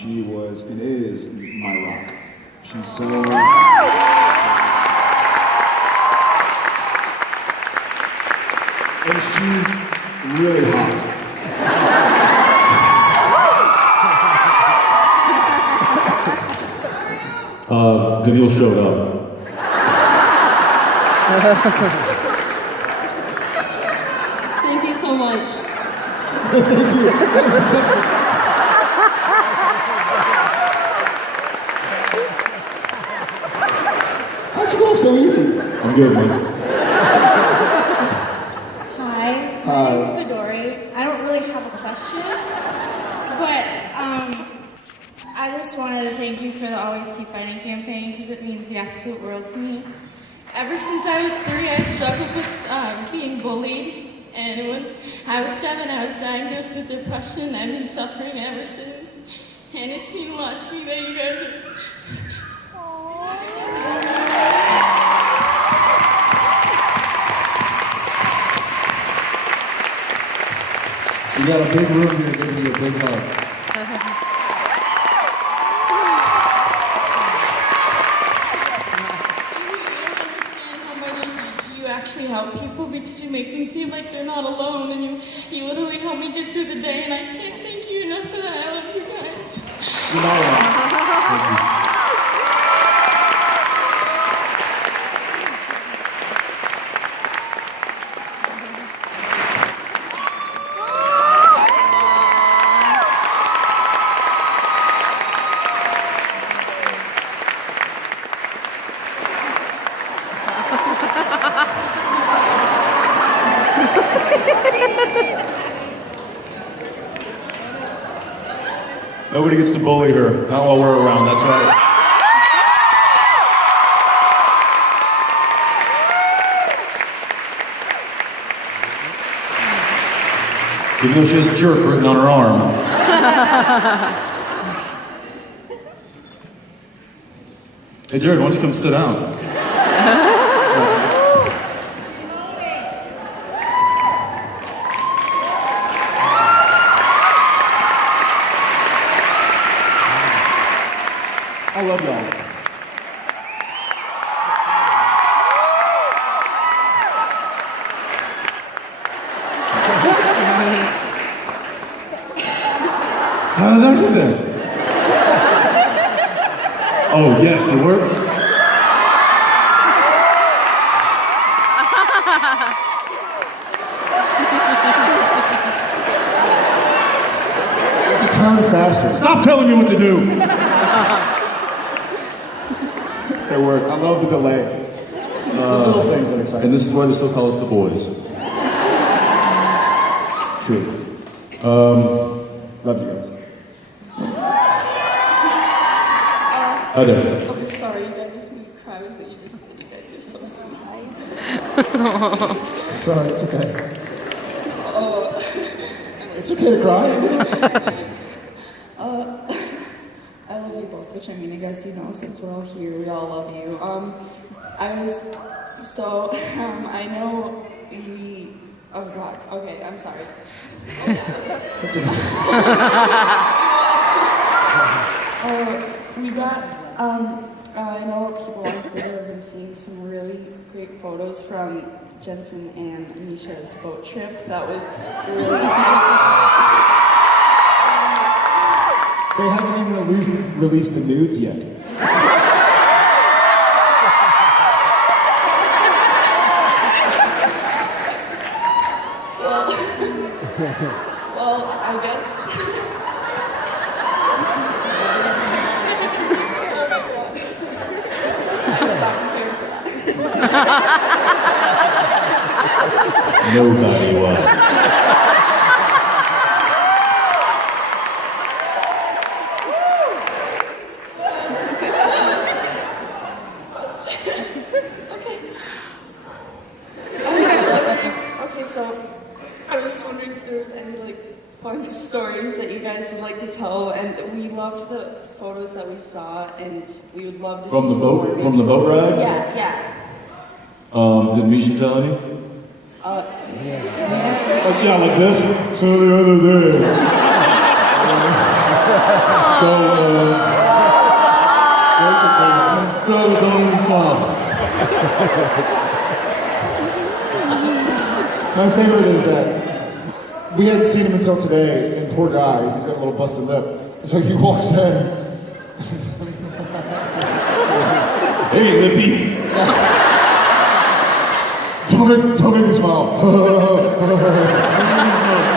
She was and is my rock. She's so... And she's really hot. Camille showed up. Thank you so much. Thank you. Thanks, exactly. How'd you go so easy? I'm good, man. Hi, my name's Midori. I don't really have a question, but I just wanted to thank you for the Always Keep Fighting campaign because it means the absolute world to me. Ever since I was 3, I struggled with being bullied, and when I was 7, I was diagnosed with depression. I've been suffering ever since, and it's mean a lot to me that you guys are... You got a big room here, giving you a big hug. You actually help people because you make me feel like they're not alone, and you literally help me get through the day, and I can't thank you enough for that. I love you guys. You're not alone. Thank you. Nobody gets to bully her. Not while we're around, that's right. Even though she has jerk written on her arm. Hey Jared, why don't you come sit down? I love y'all. How did that get there? Oh yes, it works. You have to turn faster. Stop telling me what to do. It worked. I love the delay. It's the little things that excite And me. this is why they still call us the boys. True. Love you guys. Hi there. I'm sorry, you guys just made me cry with what you just did. You guys are so sweet. Sorry, it's okay. Oh. It's okay to cry. I love you both, which I mean, I guess you know, since we're all here, we all love you. I know we, oh God, okay, I'm sorry. Oh, yeah, okay. It's okay. We got, I know people on Twitter have been seeing some really great photos from Jensen and Misha's boat trip. That was really They haven't even released the nudes yet. well, I guess. I was not prepared for that. Nobody was. Fun stories that you guys would like to tell, and we loved the photos that we saw, and we would love to From see the some boat? more. From the boat ride? Yeah. Did Misha tell any? Yeah, like this. So the other day. don't smile. My favorite is that we hadn't seen him until today, and poor guy, he's got a little busted lip. So he walks in. Hey, Lippy. Don't make me smile.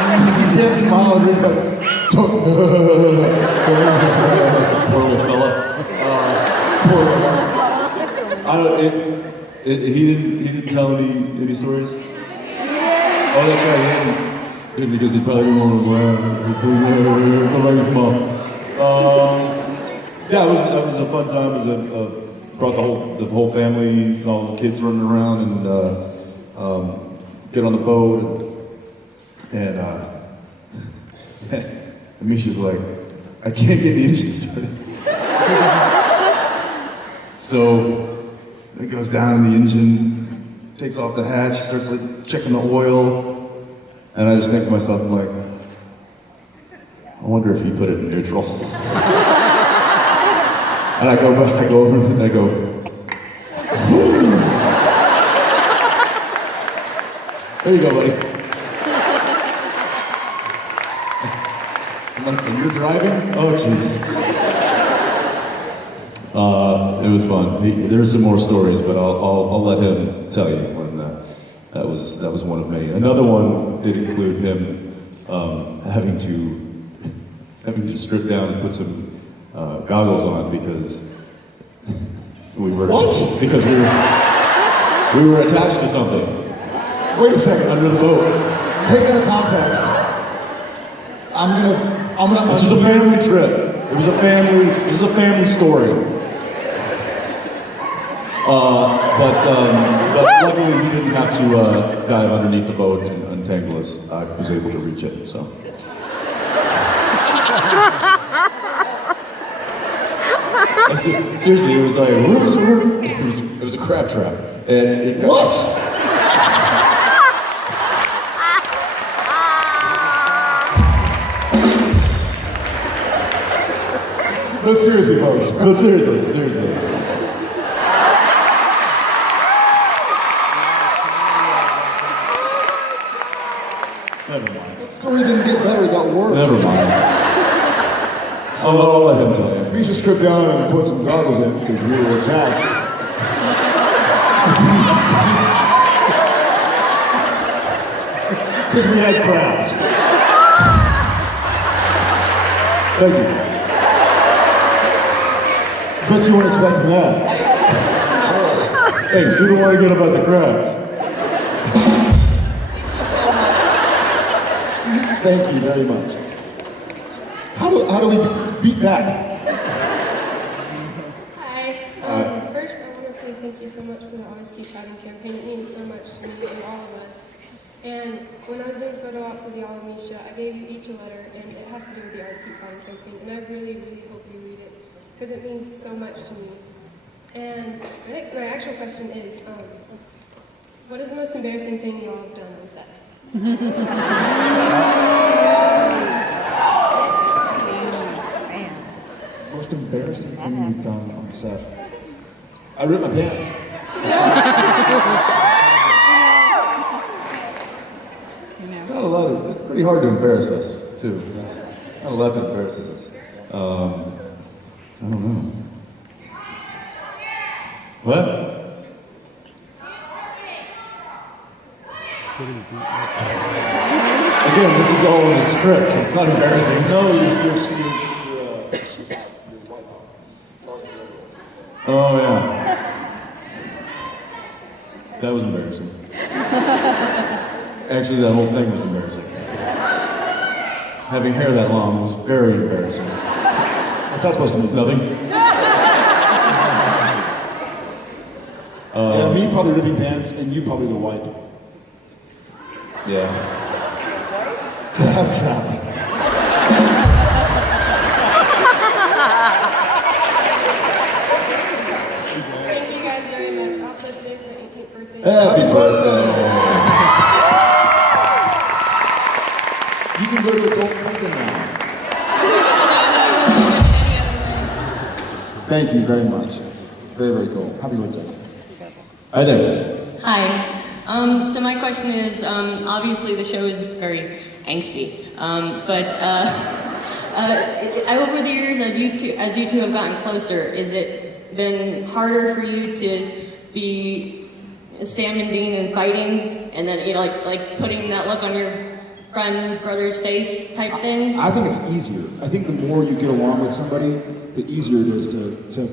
Because you can't smile and you're like, Poor little fella. poor little guy. I don't. He didn't tell any stories. Oh, that's right. He didn't because he probably didn't want to don't make me smile. Yeah, it was a fun time. It was brought the whole family, all the kids running around and get on the boat and Misha's like, I can't get the engine started. So it goes down in the engine, takes off the hatch, starts like checking the oil, and I just think to myself, I'm like, I wonder if he put it in neutral. And I go over and I go, there you go, buddy. I'm like, and you're driving? Oh, jeez. It was fun. There's some more stories, but I'll let him tell you when that was one of many. Another one did include him having to strip down and put some goggles on because we were attached to something. Wait a second. Under the boat. Take it out of context. I'm gonna. This was a family trip. This is a family story. But luckily we didn't have to dive underneath the boat and untangle us. I was able to reach it, so. Seriously, it was like, it was a crab trap. And What? No, seriously, folks. No, seriously. Never mind. That story didn't get better, it got worse. Never mind. I'll let him tell you. We should strip down and put some goggles in because we were attached. Because we had crabs. Thank you. Bet you weren't expecting that. Hey, do the one again about the crabs. Thank you very much. How do we beat that? Hi. First, I want to say thank you so much for the Always Keep Fighting campaign. It means so much to me and all of us. And when I was doing photo ops with y'all and Misha, I gave you each a letter, and it has to do with the Always Keep Fighting campaign. And I really, really hope you read it because it means so much to me. And my actual question is, what is the most embarrassing thing y'all have done on set? Most embarrassing thing we've done on set. I ripped my pants. It's pretty hard to embarrass us, too. Not a lot that embarrasses us. I don't know. What? Again, this is all in the script. It's not embarrassing. No, you're Oh, yeah. That was embarrassing. Actually, that whole thing was embarrassing. Having hair that long was very embarrassing. What's that supposed to mean? Nothing. Yeah, me probably ripping pants, and you probably the wipe. Yeah. Crab trap. Thank you guys very much. Also, today's my 18th birthday. Happy birthday! You can go to adult prison now. Thank you very much. Very, very cool. Happy birthday. Hi there. Hi. So my question is, obviously the show is very angsty, but over the years, as you two have gotten closer, has it been harder for you to be Sam and Dean and fighting, and then like putting that look on your friend brother's face type thing? I think it's easier. I think the more you get along with somebody, the easier it is to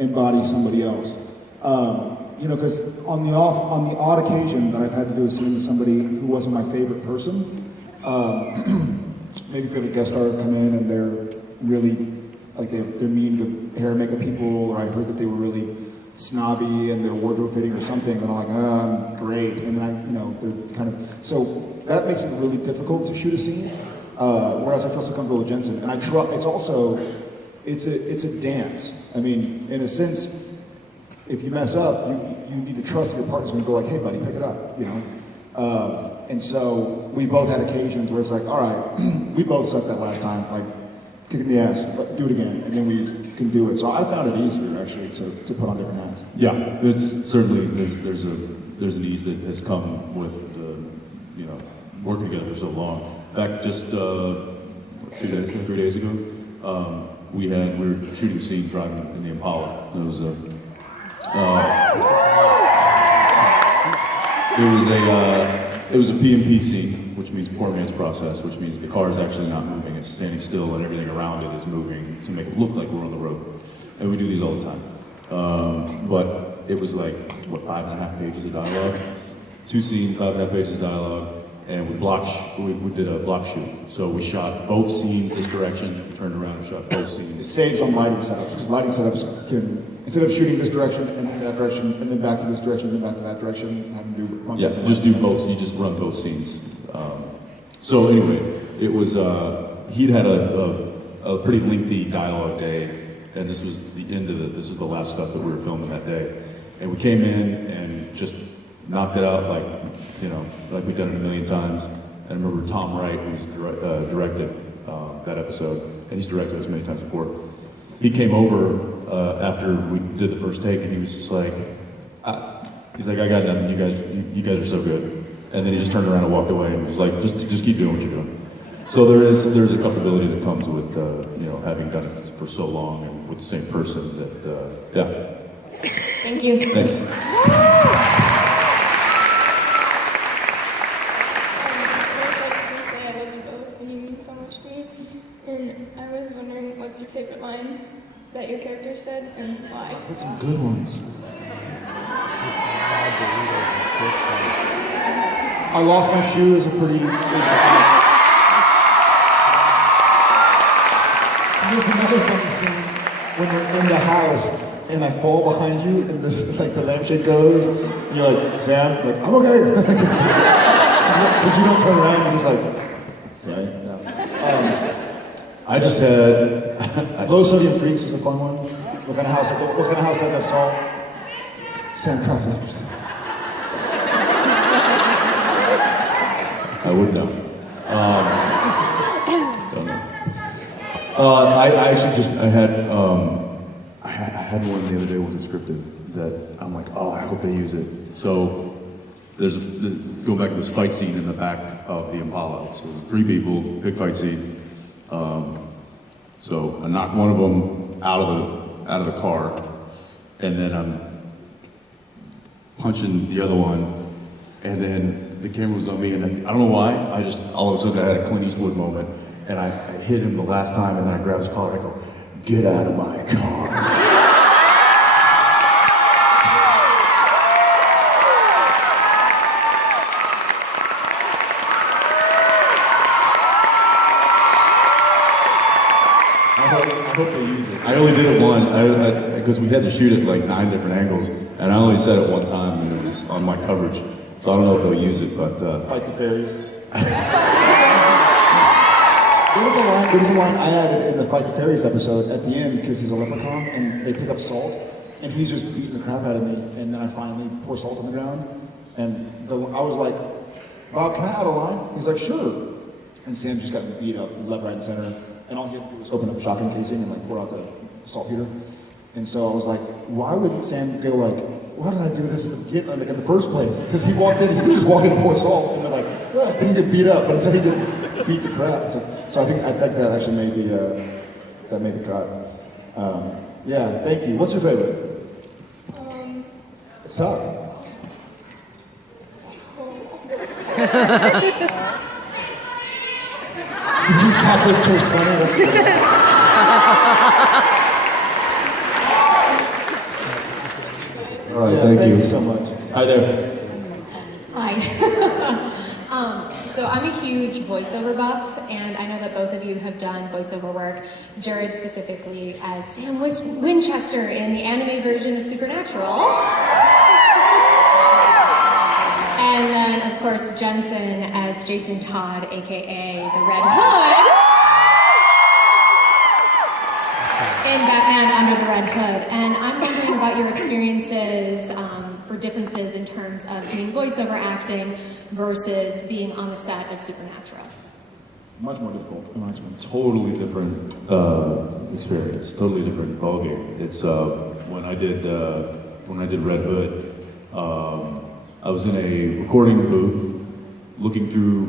embody somebody else. You know, because on the odd occasion that I've had to do a scene with somebody who wasn't my favorite person, maybe if we have a guest star come in and they're really, like they're mean to hair and makeup people, or I heard that they were really snobby and their wardrobe fitting or something, and I'm like, I'm great, and then they're kind of, so that makes it really difficult to shoot a scene, whereas I feel so comfortable with Jensen, and it's also, it's a dance. I mean, in a sense, if you mess up, you need to trust that your partner's going to go like, hey buddy, pick it up, you know? And so we both had occasions where it's like, all right, we both sucked that last time, like, kick it in the ass, but do it again, and then we can do it. So I found it easier actually to put on different hats. Yeah, it's certainly, there's an ease that has come with working together for so long. In fact, just 3 days ago, we were shooting a scene driving in the Impala. It was a PMP scene, which means poor man's process, which means the car is actually not moving, it's standing still and everything around it is moving to make it look like we're on the road. And we do these all the time. But it was like, 5.5 pages of dialogue? 2 scenes, 5.5 pages of dialogue, and we did a block shoot. So we shot both scenes this direction, turned around and shot both scenes. It saves on lighting setups, because lighting setups can, instead of shooting this direction and then that direction, and then back to this direction, and then back to that direction, have to do a bunch of things. Just do both, you just run both scenes. So anyway, it was, he'd had a pretty lengthy dialogue day, and this was this is the last stuff that we were filming that day. And we came in and just knocked it out like we've done it a million times. And I remember Tom Wright, who's directed that episode, and he's directed us many times before. He came over after we did the first take, and he was just like, he's like, I got nothing. You guys are so good. And then he just turned around and walked away, and was like, just keep doing what you're doing. So there's a comfortability that comes with having done it for so long and with the same person that yeah. Thank you. Thanks. First, I just want to say I love you both, and you mean so much to me. And I was wondering, what's your favorite line that your character said, and why? I've heard some good ones. I lost my shoe is a pretty. There's another funny scene when you're in the house and I fall behind you and this like the lampshade goes and you're like, Sam, I'm like, I'm okay. Because you don't turn around, you're just like, sorry. No. I just had Low Sodium Freaks was a fun one. What kind of house doesn't have salt? Sam cries after sex. I would know. Don't know. I actually just I had one the other day wasn't scripted that I'm like, oh, I hope they use it. So there's going back to this fight scene in the back of the Impala. So 3 people, big fight scene. So I knocked one of them out of the car, and then I'm punching the other one, and then the camera was on me, and I don't know why, I just, all of a sudden I had a Clint Eastwood moment, and I hit him the last time, and then I grabbed his collar, and I go, get out of my car. I hope they use it. I only did it one, because we had to shoot it like 9 different angles, and I only said it one time, and it was on my coverage. So I don't know if they'll use it, but Fight the fairies. There was a line I added in the Fight the Fairies episode at the end because he's a leprechaun and they pick up salt and he's just beating the crap out of me, and then I finally pour salt on the ground and I was like, Bob, can I add a line? He's like, sure. And Sam just got beat up left, right, and center, and all he had to do was open up a shotgun casing and like pour out the saltpeter. And so I was like, why would Sam go like, why did I do this in the first place? Because he walked in, he could just walk in and pour salt, and they're like, oh, didn't get beat up, but instead he just beat to crap. So I think that actually made the cut. Yeah, thank you. What's your favorite? It's tough. Do these tacos taste funny? That's good. All right, Yeah, thank you so much. Hi there. Hi. So I'm a huge voiceover buff, and I know that both of you have done voiceover work. Jared specifically as Sam Winchester in the anime version of Supernatural. And then, of course, Jensen as Jason Todd, aka the Red Hood, in Batman Under the Red Hood. And I'm wondering about your experiences for differences in terms of doing voiceover acting versus being on the set of Supernatural. Much more difficult. Totally different experience. Totally different ballgame. It's when I did Red Hood. I was in a recording booth, looking through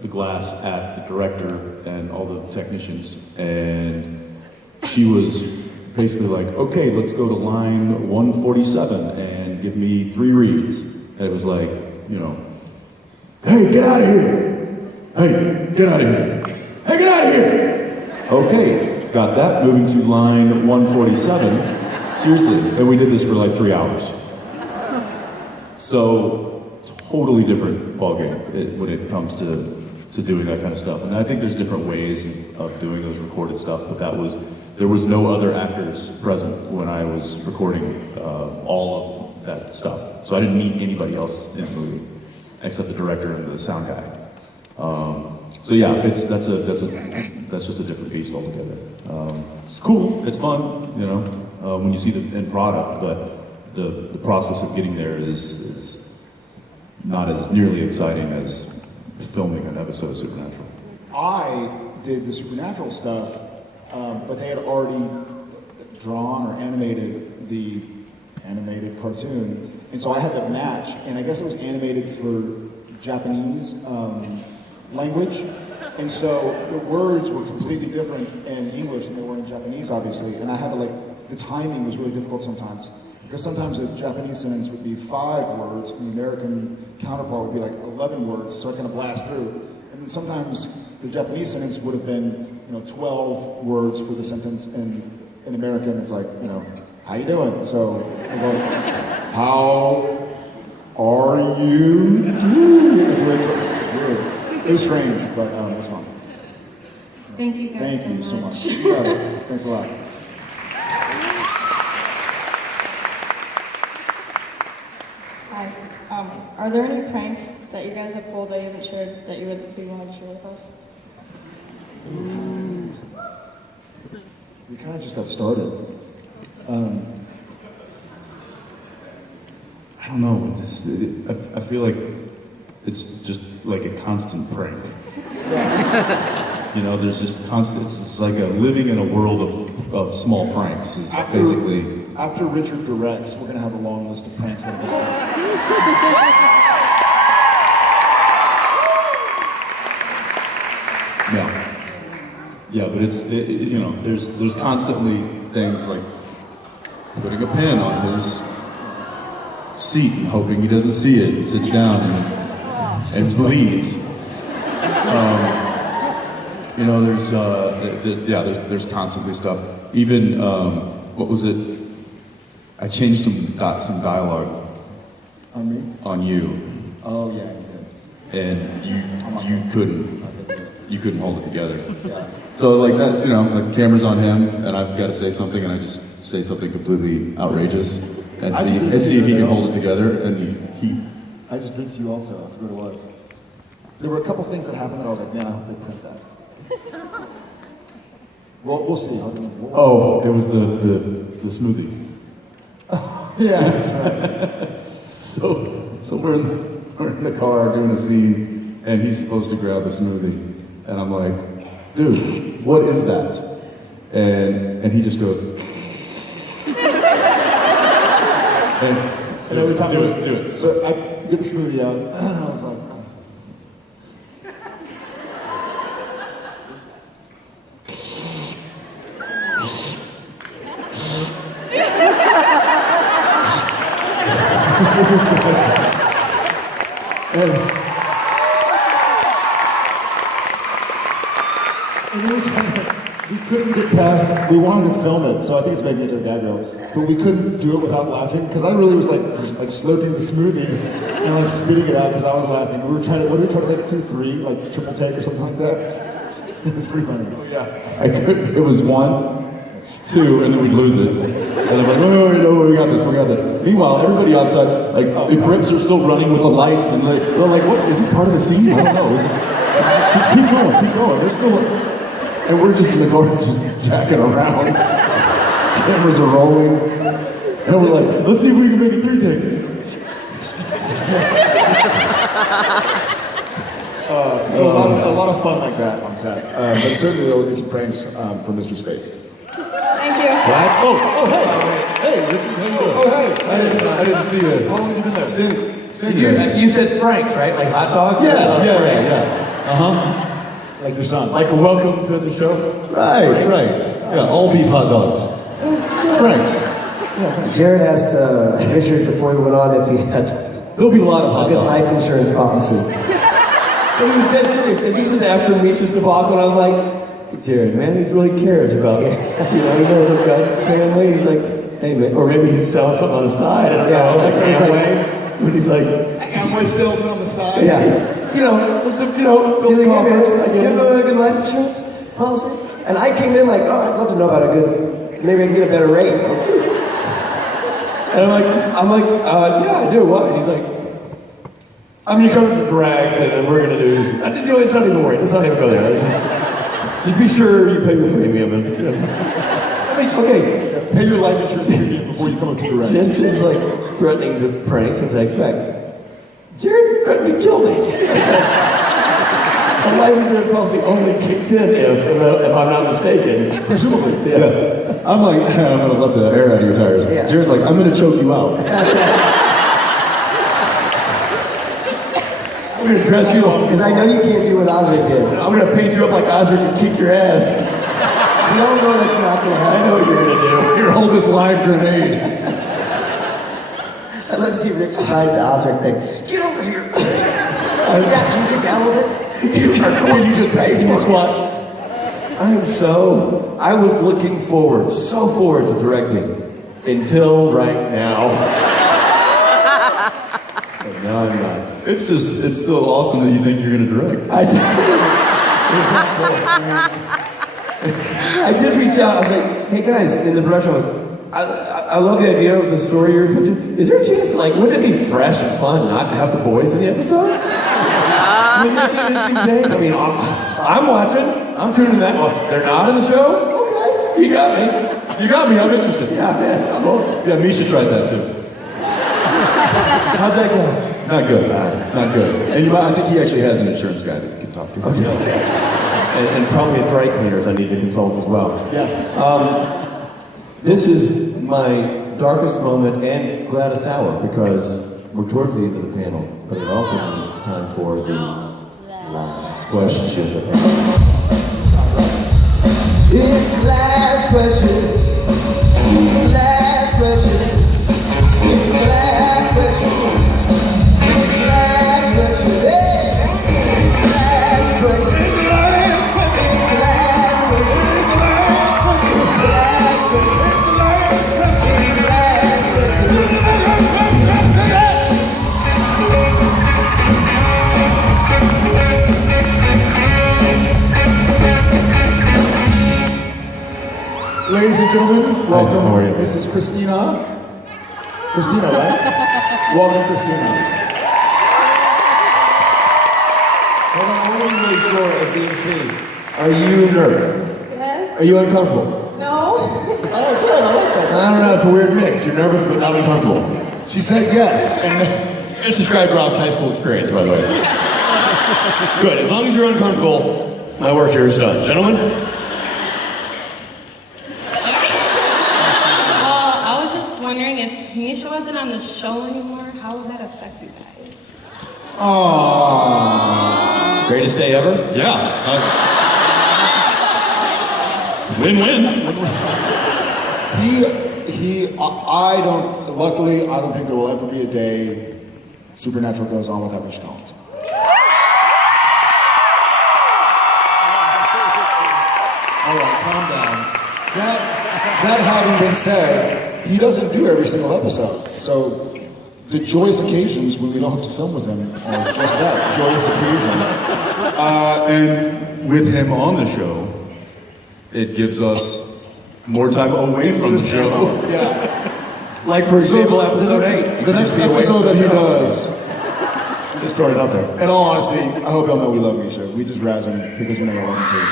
the glass at the director and all the technicians, and she was basically like, "Okay, let's go to line 147 and give me 3 reads." And it was like, you know, "Hey, get out of here! Hey, get out of here! Hey, get out of here!" Okay, got that. Moving to line 147. Seriously, and we did this for like 3 hours. So, totally different ballgame when it comes to doing that kind of stuff. And I think there's different ways of doing those recorded stuff, but there was no other actors present when I was recording all of that stuff. So I didn't meet anybody else in the movie, except the director and the sound guy. So yeah, that's just a different beast altogether. It's cool, it's fun, you know, when you see the end product, but the process of getting there is not as nearly exciting as filming an episode of Supernatural. I did the Supernatural stuff, but they had already drawn or animated the animated cartoon, and so I had to match, and I guess it was animated for Japanese language, and so the words were completely different in English than they were in Japanese, obviously, and I had to the timing was really difficult sometimes. Because sometimes a Japanese sentence would be 5 words, and the American counterpart would be like 11 words, so I kind of blast through. And then sometimes the Japanese sentence would have been, 12 words for the sentence in American. It's like, how you doing? So I go, how are you doing? It's weird. It was strange, but it was fun. Thank you guys Thank you so much. much. You got it. Thanks a lot. Hi. Are there any pranks that you guys have pulled that you haven't shared that you would be willing to share with us? We kind of just got started. I don't know what this. I feel like it's just like a constant prank. There's just constant. It's like living in a world of small pranks. Is basically. After Richard directs, we're gonna have a long list of pranks that Yeah, but there's constantly things like putting a pen on his seat and hoping he doesn't see it and sits down and bleeds. There's constantly stuff. Even what was it? I changed some dialogue on me? On you. Oh yeah, you did. And you couldn't hold it together. Yeah. So like that's the camera's on him and I've got to say something and I just say something completely outrageous and see if he can hold it together and I just did to you also. I forgot what it was. There were a couple things that happened that I was like, man, I hope they print that. Well, we'll see. Oh, it was the smoothie. Yeah, that's right. So we're in the car doing a scene, and he's supposed to grab a smoothie, and I'm like, dude, what is that? and he just goes, And every time do it. So I get the smoothie out, and I was like, and then we couldn't get past, we wanted to film it, so I think it's making it to the gag reel, but we couldn't do it without laughing, because I really was like slurping the smoothie and like spitting it out because I was laughing. We were trying to, what did we try to make it to? 3, like triple take or something like that? It was pretty funny. I could, it was 1, 2, and then we'd lose it. And I'm like, no, we got this. Meanwhile, everybody outside, like, the grips are still running with the lights, and they're like, is this part of the scene? I don't know. Just keep going. They're still, and we're just in the corner, just jacking around. Cameras are rolling. And we're like, let's see if we can make it 3 takes. So a lot of fun like that on set. But certainly there will be some pranks from Mr. Spade. Thank you. What? Hey, Richard, how you doing? Oh, hey. I didn't see you. How long have you been there? Stand here. You said Franks, right? Like hot dogs? Yeah. Franks. Like your son. Like a welcome to the show? Right. Yeah, all beef hot dogs. Franks. Jared asked Richard before he went on if he had There'll be a lot of a hot good dogs. life insurance policy. But he was dead serious. And this is after Misha's debacle, and I'm like, Jared, man, he really cares about, he knows I've got family. He's like, hey, man. Or maybe he's selling something on the side. I don't know. Like Amway. But he's like, Amway salesman on the side. Yeah. just to, fill the coffers. I You get have it. a good life insurance policy? And I came in like, I'd love to know about a good, maybe I can get a better rate. And I'm like, yeah, I do. Why? And he's like, I'm gonna come to direct, and then we're gonna do this. It's not even worried. Let's not even go there. Let's just be sure you pay your premium. And I mean, okay. Pay your life insurance premium before you come up to direct. Jensen's like threatening to prank, which I expect. Jared threatened to kill me. A life insurance policy only kicks in if I'm not mistaken. Presumably. Yeah. I'm like, I'm gonna let the air out of your tires. Yeah. Jared's like, I'm gonna choke you out. I'm gonna dress you up. Because I know you can't do what Osric did. I'm gonna paint you up like Osric and kick your ass. We all know that's not going to I happen. know what you're gonna do. You're gonna hold this live grenade. I'd love to see Rich try the Osric thing. Get over here. Jack, can you get down a little bit? You are going to just pay for squat. I was looking so forward to directing until right now. And now I'm not. It's still awesome that you think you're gonna direct. I did reach out. I was like, hey guys, in the production, I love the idea of the story you're pitching. Is there a chance, wouldn't it be fresh and fun not to have the boys in the episode? Wouldn't that be an interesting take? I mean, I'm watching. I'm tuning that. Oh, they're not in the show? Okay, you got me. You got me. I'm interested. Yeah, man, I'm on. Yeah, Misha tried that too. How'd that go? Not good. Not good. And I think he actually has an insurance guy that you can talk to. Okay. And probably a dry cleaners I need to consult as well. Yes. This is my darkest moment and gladdest hour because we're towards the end of the panel, but it also means it's time for the last question. It's the last question. It's the last question. It's the last question. It's the last question. Hey! It's the last question. It's the last question. It's the last question. It's the last question. Ladies and gentlemen, welcome how are you? Mrs. Christina. Christina, right? Welcome, Christina. Hold on, I want to make sure as the MC. Are you nervous? Yes? Are you uncomfortable? No? Oh, good, I like that. I don't know, it's a weird mix. You're nervous but not uncomfortable. She said yes. And Just describe Rob's high school experience, by the way. Good, as long as you're uncomfortable, my work here is done. Gentlemen? Misha wasn't on the show anymore, how would that affect you guys? Aww. Greatest day ever? Yeah. Win-win. Luckily, I don't think there will ever be a day Supernatural goes on without Misha Collins. All right, calm down. That having been said, he doesn't do every single episode. So the joyous occasions when we don't have to film with him are just that, joyous occasions. And with him on the show, it gives us more time away from the show. Yeah. Like, for example, episode 8. The next episode that he does. Just throwing it out there. In all honesty, I hope y'all know we love Misha. We just razz him because we know y'all love him too.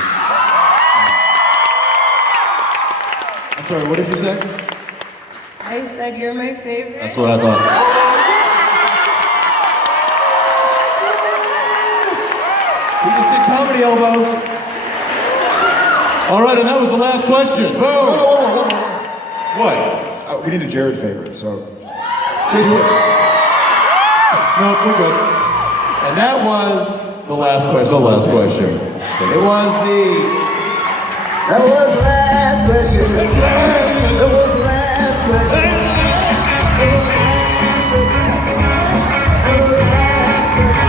I'm sorry, what did you say? I said you're my favorite. That's what I thought. He just did comedy elbows. All right, and that was the last question. Boom! What? We need a Jared favorite, so. Just kidding. No, we're good. And that was the last question. The last question. It was the... That was the last question. That was the last question. That was the last question. That was the last question.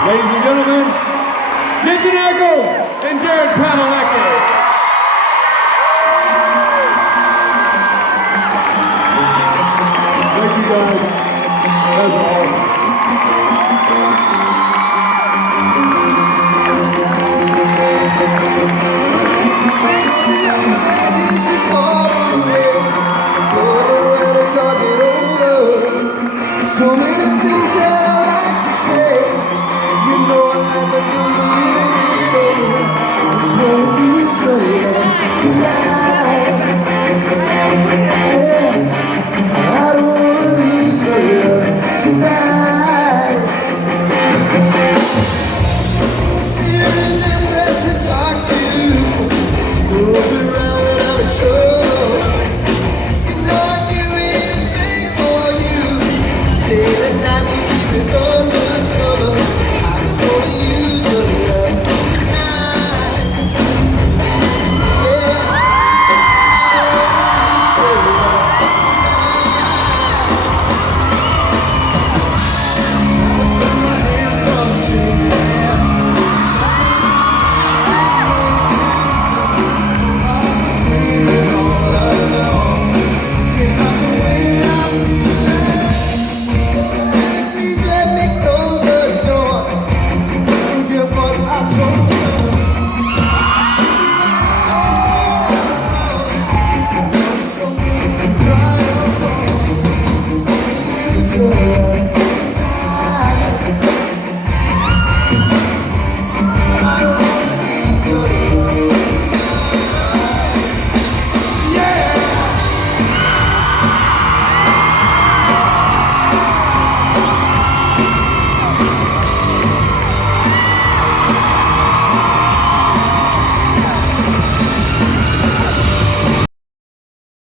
Ladies and gentlemen, Jensen Ackles and Jared Padalecki. Thank you guys. That was awesome.